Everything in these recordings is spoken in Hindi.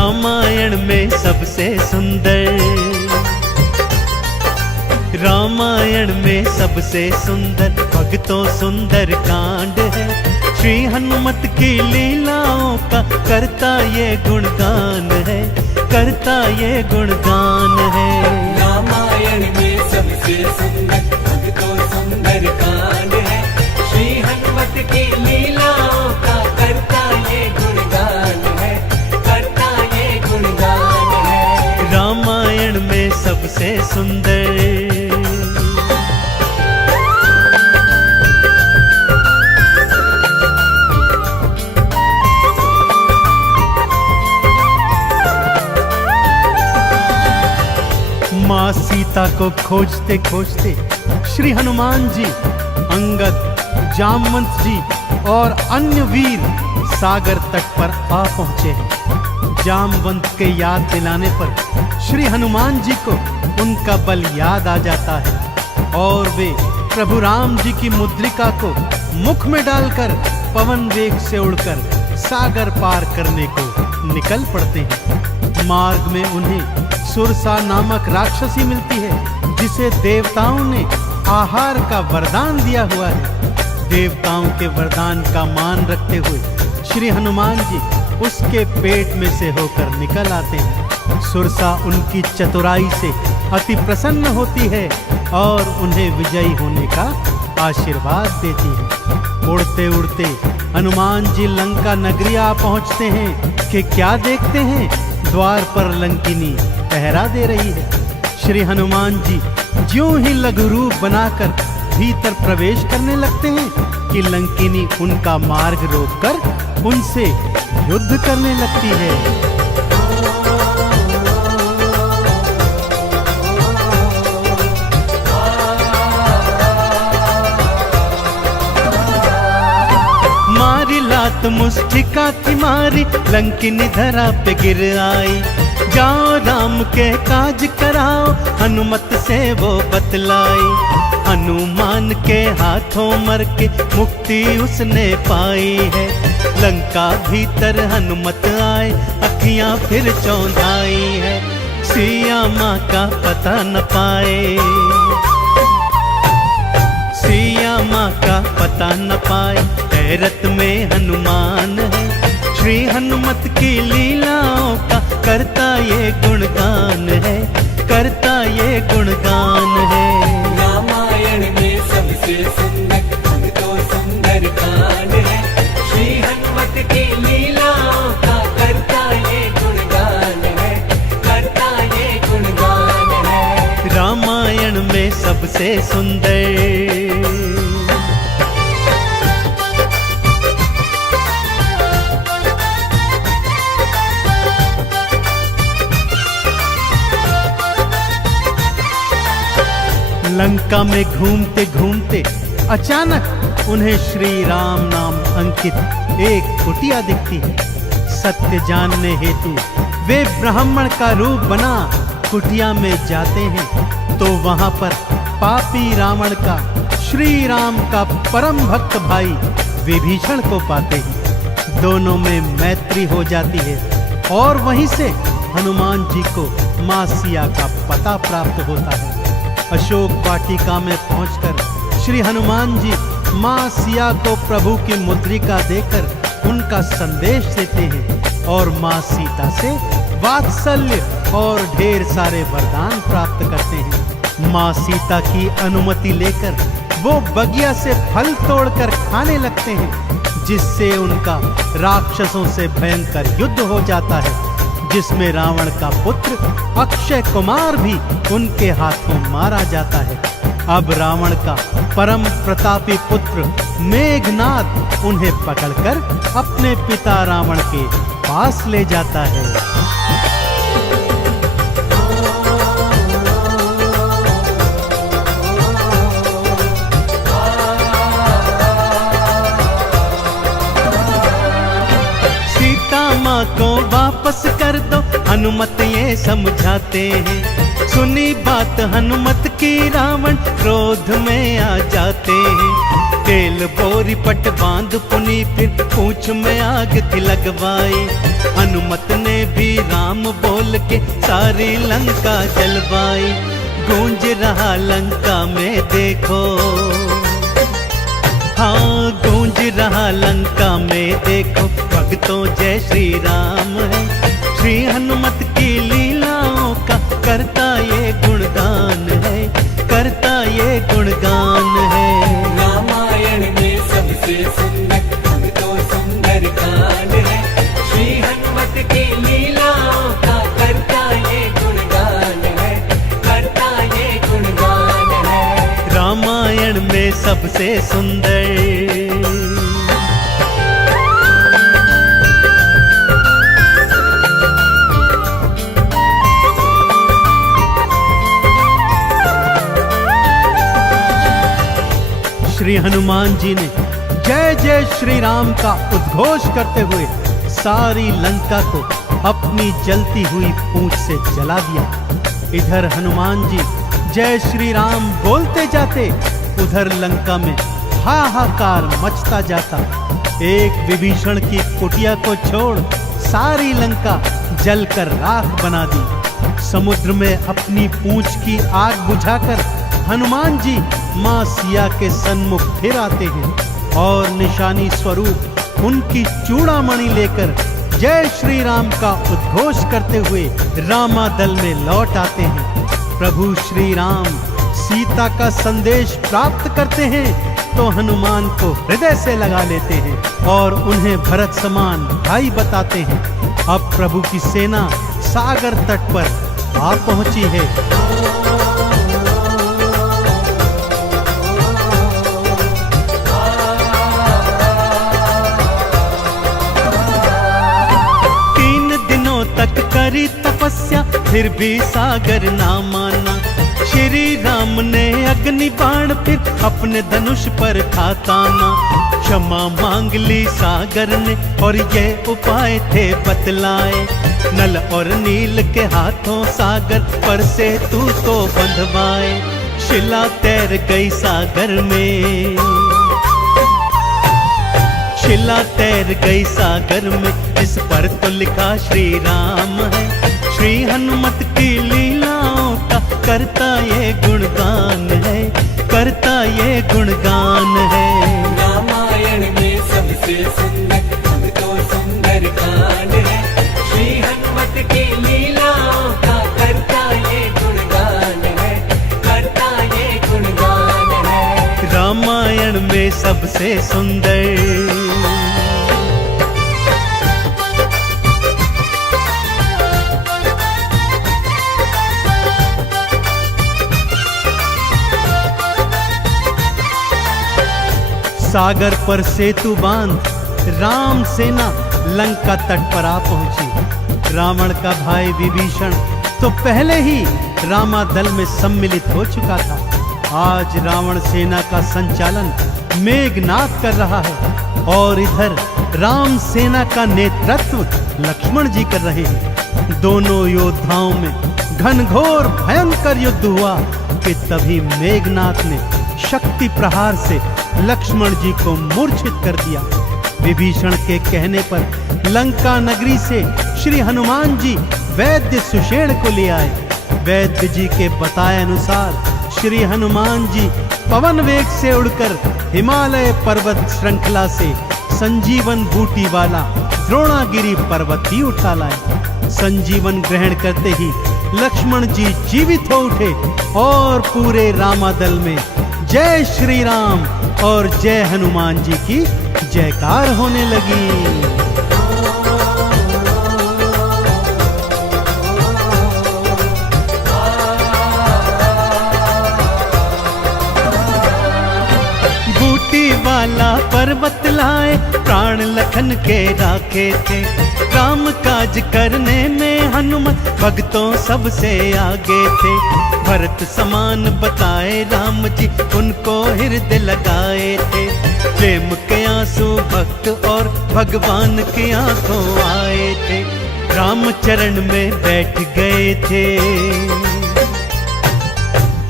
रामायण में सबसे सुंदर, रामायण में सबसे सुंदर भक्तों सुंदर कांड है। श्री हनुमत की लीलाओं का करता ये गुणगान है, करता ये गुणगान है। रामायण में सबसे सुंदर भक्तों सुंदर कांड है। श्री हनुमत की लीलाओं का करता ये गुणगान है, करता ये गुणगान है। रामायण में सबसे सुंदर। माँ सीता को खोजते खोजते श्री हनुमान जी, अंगद, जामवंत जी और अन्य वीर सागर तट पर आ पहुंचे हैं। जामवंत के याद दिलाने पर श्री हनुमान जी को उनका बल याद आ जाता है और वे प्रभु राम जी की मुद्रिका को मुख में डालकर पवन वेग से उड़कर सागर पार करने को निकल पड़ते हैं। मार्ग में उन्हें सुरसा नामक राक्षसी मिलती है, जिसे देवताओं ने आहार का वरदान दिया हुआ है। देवताओं के वरदान का मान रखते हुए श्री हनुमान जी उसके पेट में से होकर निकल आते हैं। सुरसा उनकी चतुराई से अति प्रसन्न होती है और उन्हें विजयी होने का आशीर्वाद देती है। उड़ते उड़ते हनुमान जी लंका नगरी आ पहुंचते हैं कि क्या देखते हैं, द्वार पर लंकिनी पहरा दे रही है। श्री हनुमान जी ज्यों ही लघु रूप बनाकर भीतर प्रवेश करने लगते हैं कि लंकिनी उनका मार्ग रोककर उनसे युद्ध करने लगती है। मारी लात मुष्टिका थी मारी, लंकिनी धरा पे गिर आई। जाओ राम के काज कराओ, हनुमत से वो बतलाई। हनुमान के हाथों मर के मुक्ति उसने पाई है। लंका भीतर हनुमत आए, अखियां फिर चौंधाई है। सिया माँ का पता न पाए, सिया माँ का पता न पाए, हैरत में हनुमान है। श्री हनुमत की लीलाओं का करता ये गुणगान है, करता ये गुणगान है। रामायण में सबसे सुंदर भक्तों सुंदर कांड है। श्री हनुमत की लीलाओं का करता ये गुणगान है, करता ये गुणगान है। रामायण में सबसे सुंदर। लंका में घूमते घूमते अचानक उन्हें श्री राम नाम अंकित एक कुटिया दिखती है। सत्य जानने हेतु वे ब्राह्मण का रूप बना कुटिया में जाते हैं तो वहां पर पापी रावण का श्री राम का परम भक्त भाई विभीषण को पाते हैं। दोनों में मैत्री हो जाती है और वहीं से हनुमान जी को माँ सिया का पता प्राप्त होता है। अशोक वाटिका में पहुंचकर श्री हनुमान जी माँ सिया को प्रभु की मुद्रिका देकर उनका संदेश देते हैं और माँ सीता से वात्सल्य और ढेर सारे वरदान प्राप्त करते हैं। माँ सीता की अनुमति लेकर वो बगिया से फल तोड़कर खाने लगते हैं, जिससे उनका राक्षसों से भयंकर युद्ध हो जाता है, जिसमें रावण का पुत्र अक्षय कुमार भी उनके हाथों मारा जाता है। अब रावण का परम प्रतापी पुत्र मेघनाद उन्हें पकड़कर अपने पिता रावण के पास ले जाता है। माँ को वापस कर दो, हनुमत ये समझाते हैं। सुनी बात हनुमत की रावण क्रोध में आ जाते हैं। तेल बोरी पट बांध पुनी फिर पूंछ में आग की लगवाई। हनुमत ने भी राम बोल के सारी लंका जलवाई। गूंज रहा लंका में देखो, हाँ गूंज रहा लंका में देखो, भक्तों जय श्री राम है। श्री हनुमत की लीलाओं का करता ये गुणगान है, करता ये गुणगान है। रामायण में सबसे सुंदर भक्तों सुंदर कांड है। श्री हनुमत की लीलाओं का करता ये गुणगान है, करता ये गुणगान है। रामायण में सबसे सुंदर। श्री हनुमान जी ने जय जय श्री राम का उद्घोष करते हुए सारी लंका को अपनी जलती हुई पूंछ से जला दिया। इधर हनुमान जी जय श्री राम बोलते जाते, उधर लंका में हाहाकार मचता जाता। एक विभीषण की कुटिया को छोड़ सारी लंका जलकर राख बना दी। समुद्र में अपनी पूंछ की आग बुझाकर हनुमान जी मां सिया के सन्मुख फिर आते हैं और निशानी स्वरूप उनकी चूड़ामणि लेकर जय श्री राम का उद्घोष करते हुए रामादल में लौट आते हैं। प्रभु श्री राम सीता का संदेश प्राप्त करते हैं तो हनुमान को हृदय से लगा लेते हैं और उन्हें भरत समान भाई बताते हैं। अब प्रभु की सेना सागर तट पर आ पहुंची है। तक करी तपस्या फिर भी सागर ना माना। श्री राम ने अग्नि बाण फिर अपने धनुष पर था ताना। क्षमा मांग ली सागर ने और ये उपाय थे बतलाए। नल और नील के हाथों सागर पर से तू तो बंधवाए। शिला तैर गई सागर में, शिला तैर गई सागर में, इस पर तो लिखा श्री राम है। श्री हनुमत की लीलाओं का करता ये गुणगान है, करता ये गुणगान है। रामायण में सबसे सुंदर भक्तों सुंदर कांड है। श्री हनुमत की लीलाओं का करता ये गुणगान है, करता ये गुणगान है। रामायण में सबसे सुंदर। सागर पर सेतु बांध राम सेना लंका तट पर आ पहुंची। रावण का भाई विभीषण तो पहले ही रामादल में सम्मिलित हो चुका था। आज रावण सेना का संचालन मेघनाद कर रहा है और इधर राम सेना का नेतृत्व लक्ष्मण जी कर रहे हैं। दोनों योद्धाओं में घनघोर भयंकर युद्ध हुआ कि तभी मेघनाद ने शक्ति प्रहार से लक्ष्मण जी को मूर्छित कर दिया। विभीषण के कहने पर लंका नगरी से श्री हनुमान जी वैद्य सुषेण को ले आए। वैद्य जी के बताए अनुसार श्री हनुमान जी पवन वेग से उड़कर हिमालय पर्वत श्रृंखला से संजीवन बूटी वाला द्रोणागिरी पर्वत भी उठा लाए। संजीवन ग्रहण करते ही लक्ष्मण जी जीवित हो उठे और पूरे रामादल में जय श्री राम और जय हनुमान जी की जयकार होने लगी। वाला पर्वत लाए प्राण लखन के राखे थे। राम काज करने में हनुमत भक्तों सबसे आगे थे। भरत समान बताए राम जी उनको हृदय लगाए थे। प्रेम के आंसू भक्त और भगवान की आंखों आए थे। राम चरण में बैठ गए थे।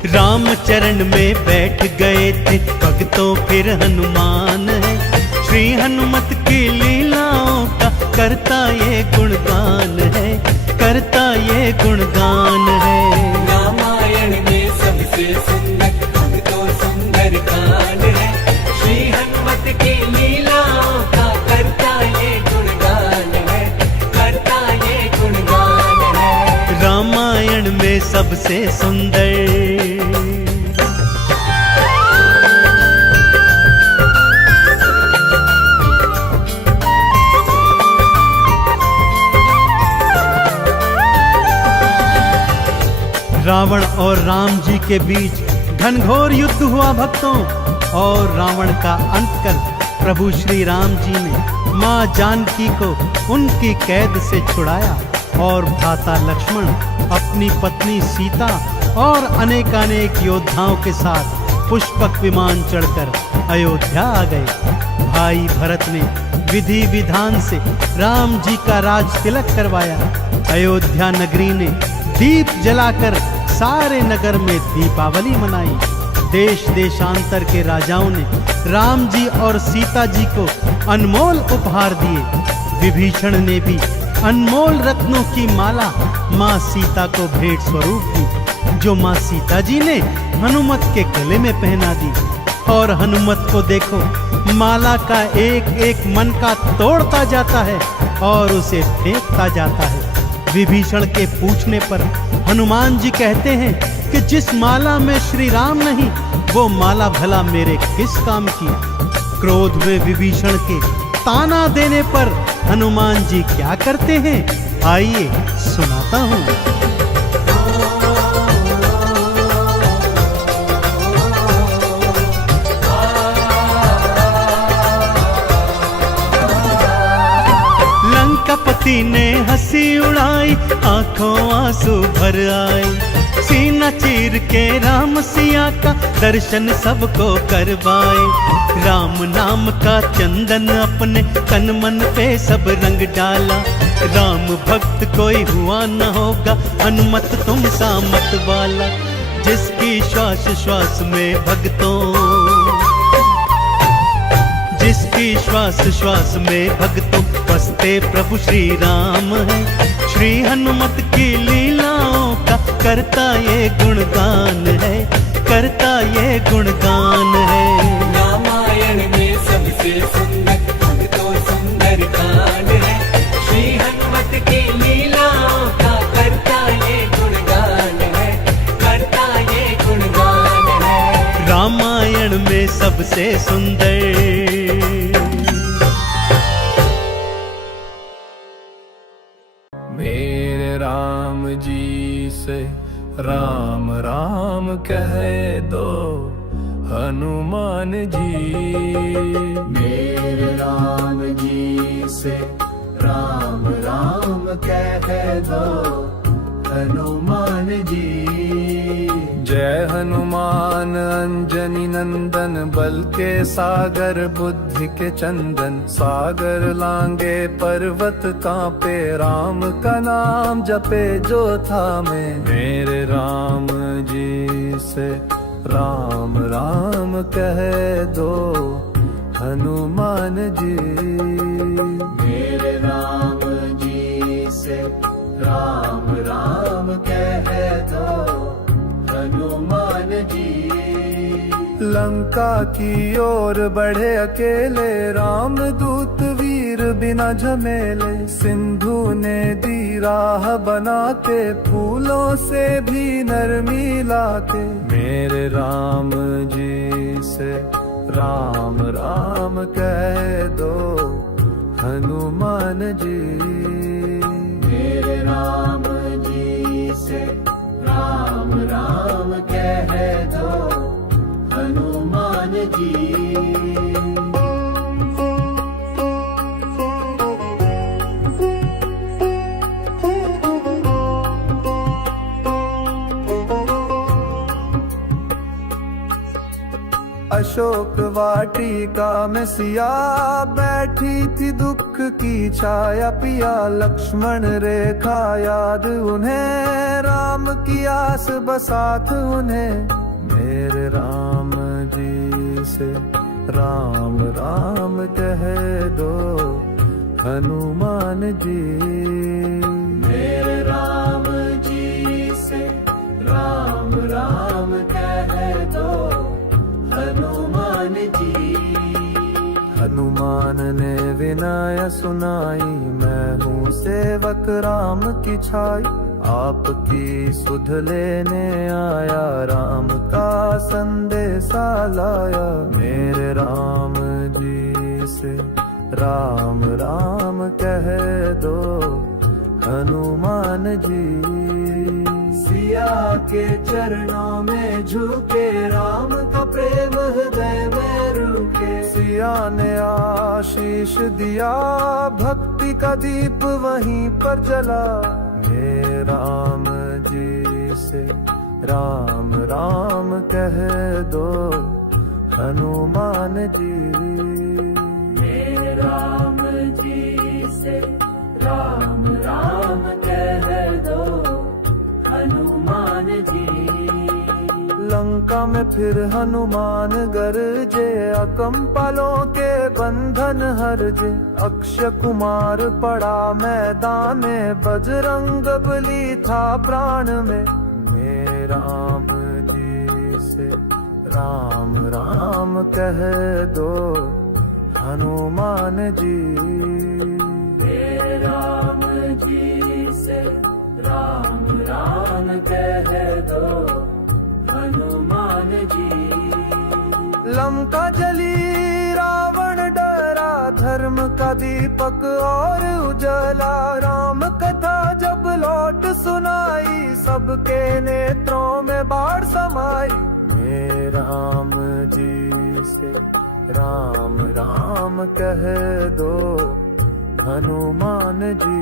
राम चरण में बैठ गए थे भक्तों फिर हनुमान है। श्री हनुमत की लीलाओं का करता ये गुणगान है, गुणगान है। रामायण में सबसे सुंदर भक्तों सुंदर कांड है। श्री हनुमत की लीलाओं का करता ये गुणगान है, करता ये गुणगान है। रामायण में सबसे सुंदर। रावण और राम जी के बीच घनघोर युद्ध हुआ भक्तों, और रावण का अंत कर प्रभु श्री राम जी ने माँ जानकी को उनकी कैद से छुड़ाया, और भ्राता लक्ष्मण अपनी पत्नी सीता और अनेकानेक योद्धाओं के साथ पुष्पक विमान चढ़कर अयोध्या आ गए। भाई भरत ने विधि विधान से राम जी का राज तिलक करवाया। अयोध्या नगरी ने दीप जलाकर सारे नगर में दीपावली मनाई। देश देशांतर के राजाओं ने राम जी और सीता जी को अनमोल उपहार दिए। विभीषण ने भी अनमोल रत्नों की माला माँ सीता को भेंट स्वरूप दी, जो माँ सीता जी ने हनुमत के गले में पहना दी। और हनुमत को देखो, माला का एक एक मन का तोड़ता जाता है और उसे फेंकता जाता है। विभीषण के पूछने पर हनुमान जी कहते हैं कि जिस माला में श्री राम नहीं, वो माला भला मेरे किस काम की। क्रोध में विभीषण के ताना देने पर हनुमान जी क्या करते हैं, आइए सुनाता हूँ। लंकापति ने हंसी उड़ाई, आंखों आंसू भर आए। सीना चीर के राम सिया का दर्शन सबको करवाए। राम नाम का चंदन अपने तन मन पे सब रंग डाला। राम भक्त कोई हुआ न होगा, हनुमत तुम सा मत वाला। जिसकी श्वास श्वास में भक्तों, जिसकी श्वास श्वास में भक्तों बसते प्रभु श्री राम है। श्री हनुमत की लीलाओं का करता ये गुणगान है, करता ये गुणगान है। रामायण में सबसे सुंदर भक्तों सुंदर कांड है। श्री हनुमत की लीलाओं का करता ये गुणगान है, करता ये गुणगान है। रामायण में सबसे सुंदर। मेरे राम जी से राम राम कह दो हनुमान जी। मेरे राम जी से राम राम कह दो हनुमान जी। जय हनुमान अंजनी नंदन, बल के सागर बुद्धि के चंदन। सागर लांगे पर्वत कांपे, राम का नाम जपे जो थामे। मेरे राम जी से राम राम कह दो हनुमान जी। मेरे राम जी से राम राम कह दो हनुमान जी। लंका की ओर बढ़े अकेले, राम दूत वीर बिना झमेले। सिंधु ने दी राह बना के, फूलों से भी नरमी लाके। मेरे राम जी से राम राम कह दो हनुमान जी। मेरे राम जी से राम राम कह दो हनुमान जी। अशोक वाटिका में सिया बैठी थी, दुख की छाया पिया। लक्ष्मण रेखा याद उन्हें, राम की आस बसात उन्हें। मेरे राम जी से राम राम कह दो हनुमान जी। मेरे राम हनुमान ने विनय सुनाई, मैं हूँ सेवक राम की छाई। आपकी सुध लेने आया, राम का संदेशा लाया। मेरे राम जी से राम राम कह दो हनुमान जी। सिया के चरणों में झुके, राम का प्रेम हृदय में रुके। सिया ने आशीष दिया, भक्ति का दीप वहीं पर जला। मेरे राम जी से राम राम कह दो हनुमान जी। मेरे राम जी से राम राम कह दो हनुमान जी। लंका में फिर हनुमान गरजे, अकम्पलों के बंधन हरजे। अक्षय कुमार पड़ा मैदान में, बजरंग बली था प्राण में। मेरे राम जी से राम राम कह दो हनुमान जी। मेरे राम जी से राम राम कह दो हनुमान जी। लंका जली रावण डरा, धर्म का दीपक और उजला। राम कथा जब लौट सुनाई, सबके नेत्रों में बाढ़ समाई। मेरे राम जी से राम राम कह दो हनुमान जी।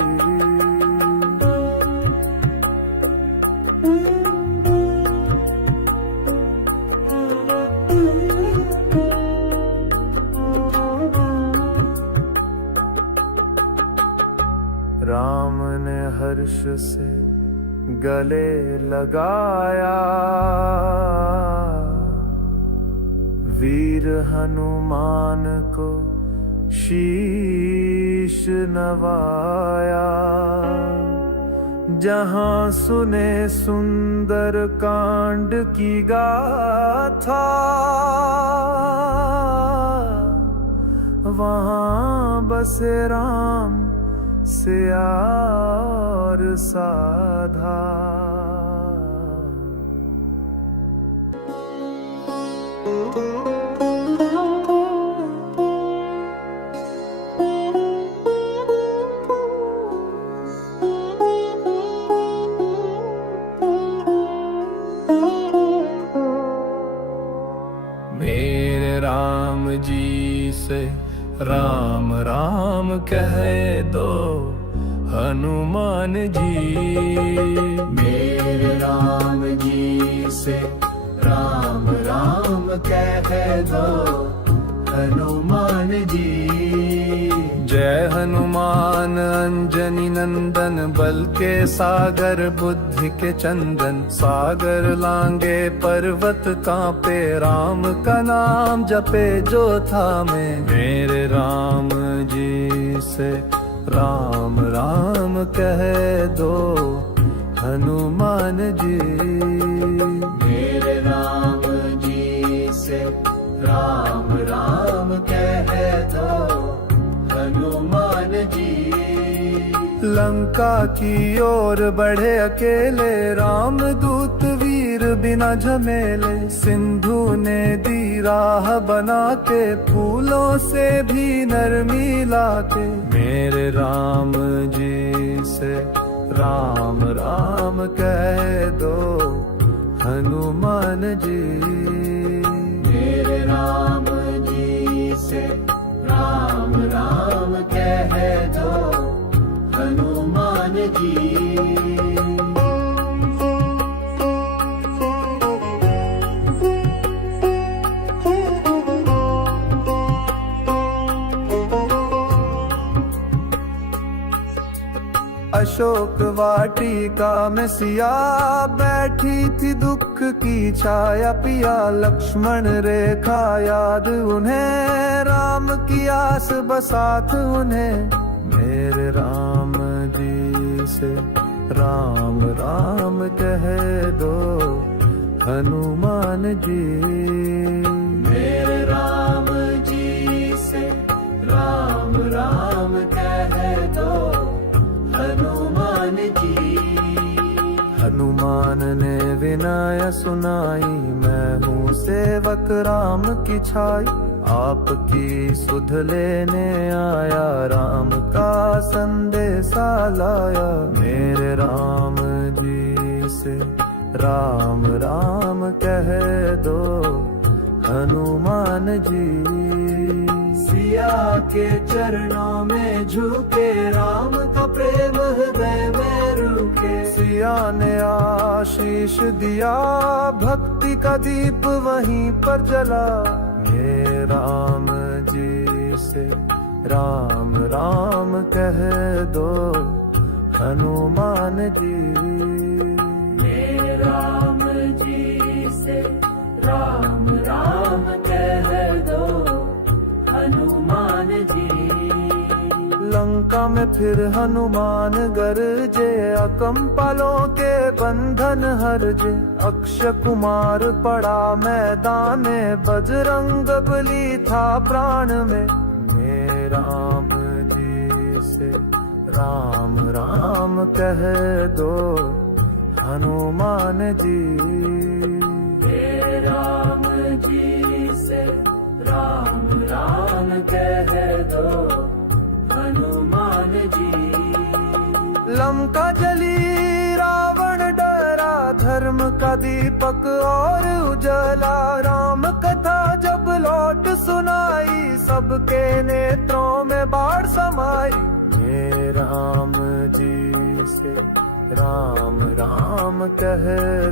राम ने हर्ष से गले लगाया, वीर हनुमान को शीश नवाया। जहां सुने सुंदर कांड की गाथा, वहां बसे राम सिया और साधा। मेरे राम जी से राम राम कह दो हनुमान जी। मेरे राम जी से राम राम कह दो हनुमान जी। जय हनुमान अंजनी नंदन, बल के सागर बुद्धि के चंदन। सागर लांगे पर्वत कांपे, राम का नाम जपे जो थामे। मेरे राम जी से राम राम कह दो हनुमान जी। मेरे राम जी से राम राम कह दो हनुमान जी। लंका की ओर बढ़े अकेले, राम दूत वीर बिना झमेले। सिंधु ने दी राह बना के, फूलों से भी नरमी लाके। मेरे राम जी से राम राम कह दो हनुमान जी। मेरे राम जी से राम राम कह दो हनुमान जी। अशोक वाटिका में सिया बैठी थी, दुख की छाया पिया। लक्ष्मण रेखा याद उन्हें, राम की आस बसात उन्हें। मेरे राम जी से राम राम कह दो हनुमान जी। मेरे राम जी से राम राम राम कह दो हनुमान जी। हनुमान ने विनय सुनाई, मैं हूँ सेवक राम की छाई। आपकी सुध लेने आया, राम का संदेशा लाया। मेरे राम जी से राम राम कह दो हनुमान जी। सिया के चरणों में झुके, राम का प्रेम हृदय में रुके। सिया ने आशीष दिया, भक्ति का दीप वहीं पर जला। मेरे राम जी से राम राम कह दो हनुमान जी। मेरे राम जी से राम राम कह दो हनुमान जी। लंका में फिर हनुमान गरजे, अकम्पालों के बंधन हरजे। अक्षय कुमार पड़ा मैदान में, बजरंग बली था प्राण में। मेरे राम जी से राम राम कह दो हनुमान जी। मेरे राम जी से राम राम कह दो हनुमान जी। लंका जली रावण डरा, धर्म का दीपक और उजला। राम कथा जब लौट सुनाई, सबके नेत्रों में बाढ़ समाई। मेरे राम जी से राम राम कह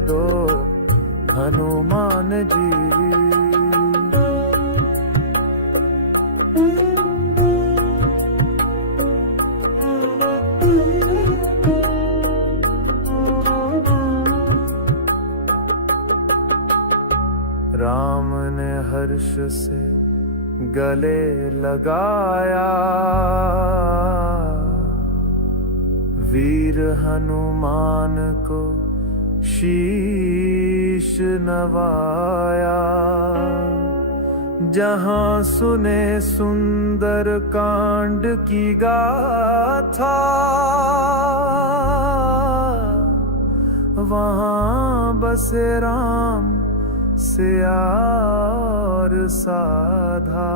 दो हनुमान जी। राम ने हर्ष से गले लगाया, वीर हनुमान को शीश नवाया। जहां सुने सुंदर कांड की गाथा, वहां बसे राम सिया और साधा।